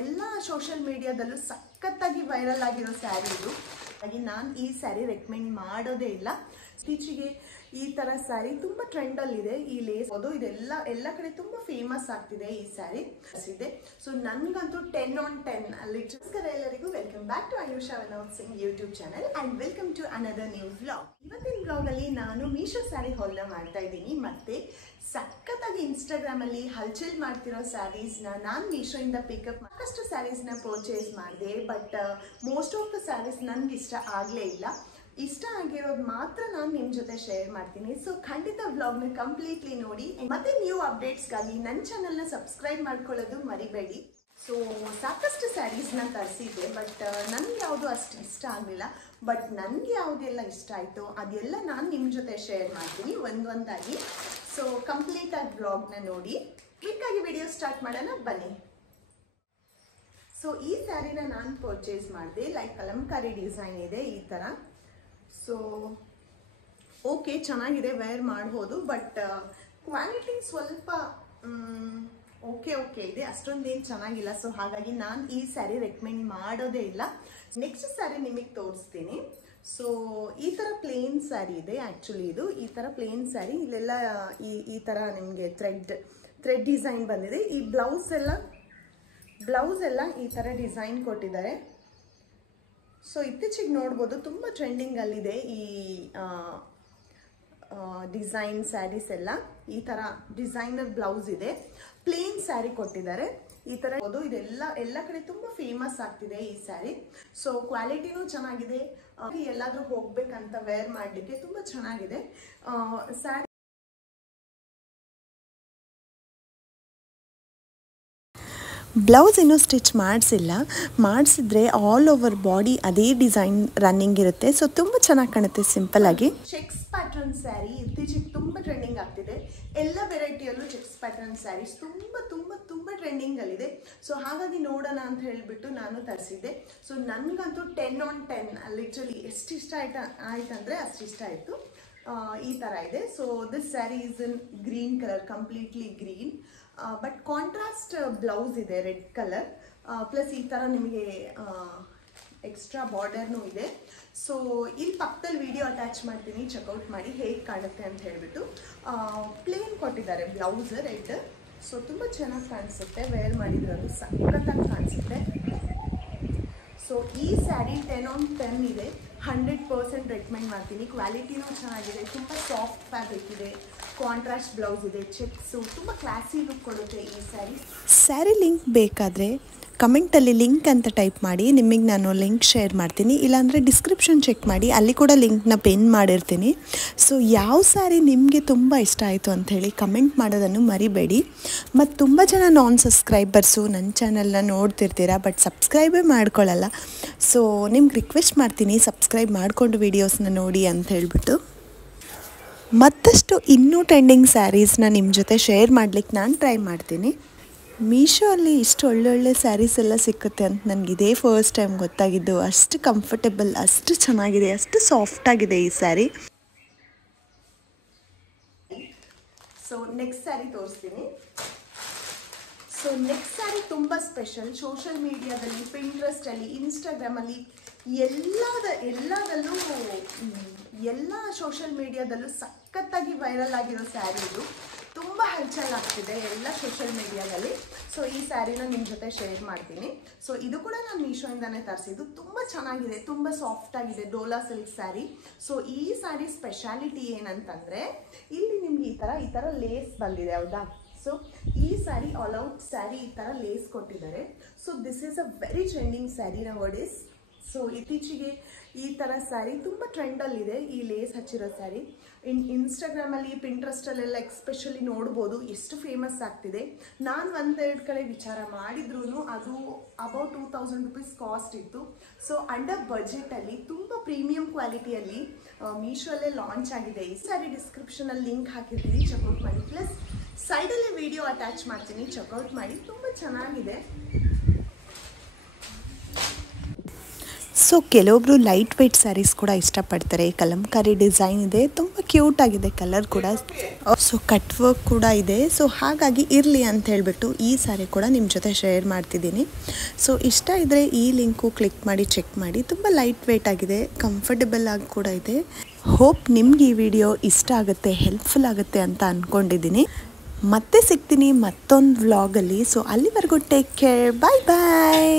ಎಲ್ಲ ಸೋಷಿಯಲ್ ಮೀಡಿಯಾದಲ್ಲೂ ಸಖತ್ತಾಗಿ ವೈರಲ್ ಆಗಿರೋ ಸ್ಯಾರಿ ಇದು. ಹಾಗೆ ನಾನು ಈ ಸ್ಯಾರಿ ರೆಕಮೆಂಡ್ ಮಾಡೋದೇ ಇಲ್ಲ. ಇತ್ತೀಚೆಗೆ ಈ ತರ ಸ್ಯಾರಿ ತುಂಬಾ ಟ್ರೆಂಡ್ ಅಲ್ಲಿ ಇದೆ. ಈ ಲೇಸ್ ಎಲ್ಲ ಕಡೆ ತುಂಬಾ ಫೇಮಸ್ ಆಗ್ತಿದೆ ಈ ಸ್ಯಾರಿ ಇದೆ. ಸೊ ನನ್ಗಂತೂ 10 on 10 ಅಲ್ಲಿ. ನಮಸ್ಕಾರ ಎಲ್ಲರಿಗೂ, welcome back to Ayusha Vinod Singh YouTube channel and welcome to another new vlog. ಇವತ್ತಿನ ವ್ಲಾಗ್ ಅಲ್ಲಿ ನಾನು ಮೀಶೋ ಸ್ಯಾರಿ ಹಾಲ್ನ ಮಾಡ್ತಾ ಇದ್ದೀನಿ. ಮತ್ತೆ ಸಖತ್ತಾಗಿ ಇನ್ಸ್ಟಾಗ್ರಾಮ್ ಅಲ್ಲಿ ಹಲ್ಚಲ್ ಮಾಡ್ತಿರೋ ಸ್ಯಾರೀಸ್ ನಾನು ಮೀಶೋ ಇಂದ ಪಿಕಪ್ ಸಾಕಷ್ಟು ಸ್ಯಾರೀಸ್ ನ ಪರ್ಚೇಸ್ ಮಾಡಿದೆ. But most of the saris ನನ್ಗೆ ಇಷ್ಟ ಆಗ್ಲೇ ಇಲ್ಲ. ಇಷ್ಟ ಆಗಿರೋದು ಮಾತ್ರ ನಾನು ನಿಮ್ಮ ಜೊತೆ ಶೇರ್ ಮಾಡ್ತೀನಿ. ಸೊ ಖಂಡಿತ ವ್ಲಾಗ್ನ ಕಂಪ್ಲೀಟ್ಲಿ ನೋಡಿ. ಮತ್ತೆ ನ್ಯೂ ಅಪ್ಡೇಟ್ಸ್ಗಾಗಿ ನನ್ನ ಚಾನಲ್ನ ಸಬ್ಸ್ಕ್ರೈಬ್ ಮಾಡ್ಕೊಳ್ಳೋದು ಮರಿಬೇಡಿ. ಸೊ ಸಾಕಷ್ಟು ಸ್ಯಾರೀಸ್ನ ತರಿಸಿದ್ದೆ, ಬಟ್ ನನಗೆ ಯಾವುದು ಅಷ್ಟು ಇಷ್ಟ ಆಗಲಿಲ್ಲ. ಬಟ್ ನನಗೆ ಯಾವುದೆಲ್ಲ ಇಷ್ಟ ಆಯಿತು ಅದೆಲ್ಲ ನಾನು ನಿಮ್ಮ ಜೊತೆ ಶೇರ್ ಮಾಡ್ತೀನಿ ಒಂದೊಂದಾಗಿ. ಸೊ ಕಂಪ್ಲೀಟಾಗಿ ವ್ಲಾಗ್ನ ನೋಡಿ. ಕ್ವಿಕ್ಕಾಗಿ ವಿಡಿಯೋ ಸ್ಟಾರ್ಟ್ ಮಾಡೋಣ ಬನ್ನಿ. ಸೊ ಈ ಸ್ಯಾರಿನ ನಾನು ಪರ್ಚೇಸ್ ಮಾಡಿದೆ. ಲೈಕ್ ಕಲಂಕಾರಿ ಡಿಸೈನ್ ಇದೆ ಈ ಥರ. ಸೊ ಓಕೆ, ಚೆನ್ನಾಗಿದೆ, ವೇರ್ ಮಾಡ್ಬೋದು. ಬಟ್ ಕ್ವಾಲಿಟಿ ಸ್ವಲ್ಪ ಓಕೆ ಇದೆ, ಅಷ್ಟೊಂದೇನು ಚೆನ್ನಾಗಿಲ್ಲ. ಸೊ ಹಾಗಾಗಿ ನಾನು ಈ ಸ್ಯಾರಿ ರೆಕಮೆಂಡ್ ಮಾಡೋದೇ ಇಲ್ಲ. ನೆಕ್ಸ್ಟ್ ಸ್ಯಾರಿ ನಿಮಗೆ ತೋರಿಸ್ತೀನಿ. ಸೊ ಈ ಥರ ಪ್ಲೇನ್ ಸ್ಯಾರಿ ಇದೆ. ಆ್ಯಕ್ಚುಲಿ ಇದು ಈ ಥರ ಪ್ಲೇನ್ ಸ್ಯಾರಿ. ಇಲ್ಲೆಲ್ಲ ಈ ಥರ ನಿಮಗೆ ಥ್ರೆಡ್ ಡಿಸೈನ್ ಬಂದಿದೆ. ಈ ಬ್ಲೌಸ್ ಎಲ್ಲ ಈ ಥರ ಡಿಸೈನ್ ಕೊಟ್ಟಿದ್ದಾರೆ. ಸೊ ಇತ್ತೀಚೆಗೆ ನೋಡ್ಬೋದು ತುಂಬ ಟ್ರೆಂಡಿಂಗಲ್ಲಿದೆ ಈ ಡಿಸೈನ್ ಸ್ಯಾರೀಸ್ ಎಲ್ಲ. ಈ ಥರ ಡಿಸೈನರ್ ಬ್ಲೌಸ್ ಇದೆ, ಪ್ಲೇನ್ ಸ್ಯಾರಿ ಕೊಟ್ಟಿದ್ದಾರೆ ಈ ಥರ. ಎಲ್ಲ ಕಡೆ ತುಂಬ ಫೇಮಸ್ ಆಗ್ತಿದೆ ಈ ಸ್ಯಾರಿ. ಸೊ ಕ್ವಾಲಿಟಿನೂ ಚೆನ್ನಾಗಿದೆ. ಎಲ್ಲಾದರೂ ಹೋಗ್ಬೇಕಂತ ವೇರ್ ಮಾಡಲಿಕ್ಕೆ ತುಂಬ ಚೆನ್ನಾಗಿದೆ ಸ್ಯಾರಿ. ಬ್ಲೌಸ್ ಇನ್ನೂ ಸ್ಟಿಚ್ ಮಾಡಿಸಿದ್ರೆ ಆಲ್ ಓವರ್ ಬಾಡಿ ಅದೇ ಡಿಸೈನ್ ರನ್ನಿಂಗ್ ಇರುತ್ತೆ. ಸೊ ತುಂಬ ಚೆನ್ನಾಗಿ ಕಾಣುತ್ತೆ ಸಿಂಪಲ್ ಆಗಿ. ಚೆಕ್ಸ್ ಪ್ಯಾಟರ್ನ್ ಸ್ಯಾರಿ ಇತ್ತೀಚೆಗೆ ತುಂಬ ಟ್ರೆಂಡಿಂಗ್ ಆಗ್ತಿದೆ. ಎಲ್ಲ ವೆರೈಟಿಯಲ್ಲೂ ಚೆಕ್ಸ್ ಪ್ಯಾಟರ್ನ್ ಸ್ಯಾರೀಸ್ ತುಂಬ ಟ್ರೆಂಡಿಂಗಲ್ಲಿದೆ. ಸೊ ಹಾಗಾಗಿ ನೋಡೋಣ ಅಂತ ಹೇಳಿಬಿಟ್ಟು ನಾನು ತರಿಸಿದ್ದೆ. ಸೊ ನನಗಂತೂ 10 on 10 ಲಿಟ್ರಲಿ ಎಷ್ಟು ಇಷ್ಟ ಆಯ್ತಂದರೆ ಅಷ್ಟು ಇಷ್ಟ ಆಯಿತು. ಈ ಥರ ಇದೆ. So this sari is in green colour, completely green. But contrast blouse ಇದೆ ರೆಡ್ ಕಲರ್. ಪ್ಲಸ್ ಈ ಥರ ನಿಮಗೆ ಎಕ್ಸ್ಟ್ರಾ ಬಾರ್ಡರ್ನೂ ಇದೆ. ಸೊ ಇಲ್ಲಿ ಪಕ್ಕದಲ್ಲಿ ವಿಡಿಯೋ ಅಟ್ಯಾಚ್ ಮಾಡ್ತೀನಿ, ಚೆಕ್ಔಟ್ ಮಾಡಿ ಹೇಗೆ ಕಾಣುತ್ತೆ ಅಂತ ಹೇಳಿಬಿಟ್ಟು. ಪ್ಲೇನ್ ಕೊಟ್ಟಿದ್ದಾರೆ ಬ್ಲೌಸ್ ರೆಡ್. ಸೊ ತುಂಬ ಚೆನ್ನಾಗಿ ಕಾಣಿಸುತ್ತೆ, ವೇರ್ ಮಾಡಿದ್ರದು ಸಖತ್ತಾಗಿ ಕಾಣಿಸುತ್ತೆ. ಸೊ ಈ ಸ್ಯಾರಿ 10 on 10 ಇದೆ. 100% ರೆಕಮೆಂಡ್ ಮಾಡ್ತೀನಿ. ಕ್ವಾಲಿಟಿನೂ ಚೆನ್ನಾಗಿದೆ, ತುಂಬ ಸಾಫ್ಟ್ ಫ್ಯಾಬ್ರಿಕ್ ಇದೆ, ಕಾಂಟ್ರಾಸ್ಟ್ ಬ್ಲೌಸ್ ಇದೆ, ಚೆಕ್ಸು, ತುಂಬ ಕ್ಲಾಸಿ ಲುಕ್ ಕೊಡುತ್ತೆ ಈ ಸ್ಯಾರಿ. ಸ್ಯಾರಿ ಲಿಂಕ್ ಬೇಕಾದರೆ ಕಮೆಂಟಲ್ಲಿ ಲಿಂಕ್ ಅಂತ ಟೈಪ್ ಮಾಡಿ, ನಿಮಗೆ ನಾನು ಲಿಂಕ್ ಶೇರ್ ಮಾಡ್ತೀನಿ. ಇಲ್ಲಾಂದರೆ ಡಿಸ್ಕ್ರಿಪ್ಷನ್ ಚೆಕ್ ಮಾಡಿ, ಅಲ್ಲಿ ಕೂಡ ಲಿಂಕ್ನ ಪಿನ್ ಮಾಡಿರ್ತೀನಿ. ಸೊ ಯಾವ ಸ್ಯಾರಿ ನಿಮಗೆ ತುಂಬ ಇಷ್ಟ ಆಯಿತು ಅಂಥೇಳಿ ಕಮೆಂಟ್ ಮಾಡೋದನ್ನು ಮರಿಬೇಡಿ. ಮತ್ತು ತುಂಬ ಜನ ನಾನ್ ಸಬ್ಸ್ಕ್ರೈಬರ್ಸು ನನ್ನ ಚಾನಲ್ನ ನೋಡ್ತಿರ್ತೀರ, ಬಟ್ ಸಬ್ಸ್ಕ್ರೈಬೇ ಮಾಡ್ಕೊಳ್ಳಲ್ಲ. ಸೊ ನಿಮ್ಗೆ ರಿಕ್ವೆಸ್ಟ್ ಮಾಡ್ತೀನಿ, ಸಬ್ಸ್ಕ್ರೈಬ್ ಮಾಡಿಕೊಂಡು ವೀಡಿಯೋಸ್ನ ನೋಡಿ ಅಂತ ಹೇಳ್ಬಿಟ್ಟು. ಮತ್ತಷ್ಟು ಇನ್ನೂ ಟ್ರೆಂಡಿಂಗ್ ಸ್ಯಾರೀಸ್ನ ನಿಮ್ಮ ಜೊತೆ ಶೇರ್ ಮಾಡಲಿಕ್ಕೆ ನಾನು ಟ್ರೈ ಮಾಡ್ತೀನಿ. ಮೀಶೋ ಅಲ್ಲಿ ಇಷ್ಟು ಒಳ್ಳೊಳ್ಳೆ ಸ್ಯಾರೀಸ್ ಎಲ್ಲ ಸಿಕ್ಕುತ್ತೆ ಅಂತ ನನಗಿದೇ ಫಸ್ಟ್ ಟೈಮ್ ಗೊತ್ತಾಗಿದ್ದು. ಅಷ್ಟು ಕಂಫರ್ಟೇಬಲ್, ಅಷ್ಟು ಚೆನ್ನಾಗಿದೆ, ಅಷ್ಟು ಸಾಫ್ಟಾಗಿದೆ ಈ ಸ್ಯಾರಿ. ಸೊ ನೆಕ್ಸ್ಟ್ ಸ್ಯಾರಿ ತೋರಿಸ್ತೀನಿ. ಸೊ ನೆಕ್ಸ್ಟ್ ಸ್ಯಾರಿ ತುಂಬ ಸ್ಪೆಷಲ್. ಸೋಷಿಯಲ್ ಮೀಡಿಯಾದಲ್ಲಿ, ಪಿಂಟ್ರೆಸ್ಟಲ್ಲಿ, ಇನ್ಸ್ಟಾಗ್ರಾಮಲ್ಲಿ ಎಲ್ಲ ಸೋಷಿಯಲ್ ಮೀಡಿಯಾದಲ್ಲೂ ಸಖತ್ತಾಗಿ ವೈರಲ್ ಆಗಿರೋ ಸ್ಯಾರಿ ಇದು. ತುಂಬ ಹಲ್ಚಲ್ ಆಗ್ತಿದೆ ಎಲ್ಲ ಸೋಷಿಯಲ್ ಮೀಡಿಯಾದಲ್ಲಿ. ಸೊ ಈ ಸ್ಯಾರಿನ ನಿಮ್ಮ ಜೊತೆ ಶೇರ್ ಮಾಡ್ತೀನಿ. ಸೊ ಇದು ಕೂಡ ನಾನು ಮೀಶೋಯಿಂದಾನೇ ತರಿಸಿದ್ದು. ತುಂಬ ಚೆನ್ನಾಗಿದೆ, ತುಂಬ ಸಾಫ್ಟ್ ಆಗಿದೆ, ಡೋಲಾ ಸಿಲ್ಕ್ ಸ್ಯಾರಿ. ಸೊ ಈ ಸ್ಯಾರಿ ಸ್ಪೆಷಾಲಿಟಿ ಏನಂತಂದರೆ ಇಲ್ಲಿ ನಿಮ್ಗೆ ಈ ಥರ ಲೇಸ್ ಬಂದಿದೆ, ಹೌದಾ? ಸೊ ಈ ಸ್ಯಾರಿ ಆಲ್ ಔಟ್ ಸ್ಯಾರಿ ಈ ಥರ ಲೇಸ್ ಕೊಟ್ಟಿದ್ದಾರೆ. So this is a very trending sari nowadays. So ಇತ್ತೀಚೆಗೆ ಈ ಥರ ಸ್ಯಾರಿ ತುಂಬ ಟ್ರೆಂಡಲ್ಲಿದೆ, ಈ ಲೇಸ್ ಹಚ್ಚಿರೋ ಸ್ಯಾರಿ. ಇನ್ಸ್ಟಾಗ್ರಾಮಲ್ಲಿ, ಪಿಂಟ್ರೆಸ್ಟಲ್ಲೆಲ್ಲ ಎಕ್ಸ್ಪೆಷಲಿ ನೋಡ್ಬೋದು ಎಷ್ಟು ಫೇಮಸ್ ಆಗ್ತಿದೆ. ನಾನು ಒಂದೆರಡು ಕಡೆ ವಿಚಾರ ಮಾಡಿದ್ರೂ ಅದು ಅಬೌಟ್ 2000 rupees ಕಾಸ್ಟ್ ಇತ್ತು. ಸೊ ಅಂಡರ್ ಬಜೆಟಲ್ಲಿ ತುಂಬ ಪ್ರೀಮಿಯಂ ಕ್ವಾಲಿಟಿಯಲ್ಲಿ ಮೀಶೋಲ್ಲೇ ಲಾಂಚ್ ಆಗಿದೆ ಈ ಸ್ಯಾರಿ. ಡಿಸ್ಕ್ರಿಪ್ಷನಲ್ಲಿ ಲಿಂಕ್ ಹಾಕಿರ್ತೀನಿ, ಚೆಕ್ಔಟ್ ಮಾಡಿ. ಪ್ಲಸ್ ಸೈಡಲ್ಲಿ ವಿಡಿಯೋ ಅಟ್ಯಾಚ್ ಮಾಡ್ತೀನಿ, ಚೆಕ್ಔಟ್ ಮಾಡಿ. ತುಂಬ ಚೆನ್ನಾಗಿದೆ. ಸೊ ಕೆಲವೊಬ್ಬರು ಲೈಟ್ ವೆಯ್ಟ್ ಸ್ಯಾರೀಸ್ ಕೂಡ ಇಷ್ಟಪಡ್ತಾರೆ. ಕಲಂಕಾರಿ ಡಿಸೈನ್ ಇದೆ, ತುಂಬ ಕ್ಯೂಟ್ ಆಗಿದೆ ಕಲರ್ ಕೂಡ. ಸೊ ಕಟ್ ವರ್ಕ್ ಕೂಡ ಇದೆ. ಸೊ ಹಾಗಾಗಿ ಇರಲಿ ಅಂತ ಹೇಳಿಬಿಟ್ಟು ಈ ಸ್ಯಾರಿ ಕೂಡ ನಿಮ್ಮ ಜೊತೆ ಶೇರ್ ಮಾಡ್ತಿದ್ದೀನಿ. ಸೊ ಇಷ್ಟ ಇದ್ದರೆ ಈ ಲಿಂಕು ಕ್ಲಿಕ್ ಮಾಡಿ ಚೆಕ್ ಮಾಡಿ. ತುಂಬ ಲೈಟ್ ವೇಟ್ ಆಗಿದೆ, ಕಂಫರ್ಟಬಲ್ ಆಗಿ ಕೂಡ ಇದೆ. ಹೋಪ್ ನಿಮ್ಗೆ ಈ ವಿಡಿಯೋ ಇಷ್ಟ ಆಗುತ್ತೆ, ಹೆಲ್ಪ್ಫುಲ್ ಆಗುತ್ತೆ ಅಂತ ಅಂದ್ಕೊಂಡಿದ್ದೀನಿ. ಮತ್ತೆ ಸಿಗ್ತೀನಿ ಮತ್ತೊಂದು ವ್ಲಾಗಲ್ಲಿ. ಸೊ ಅಲ್ಲಿವರೆಗೂ ಟೇಕ್ ಕೇರ್, ಬಾಯ್ ಬಾಯ್.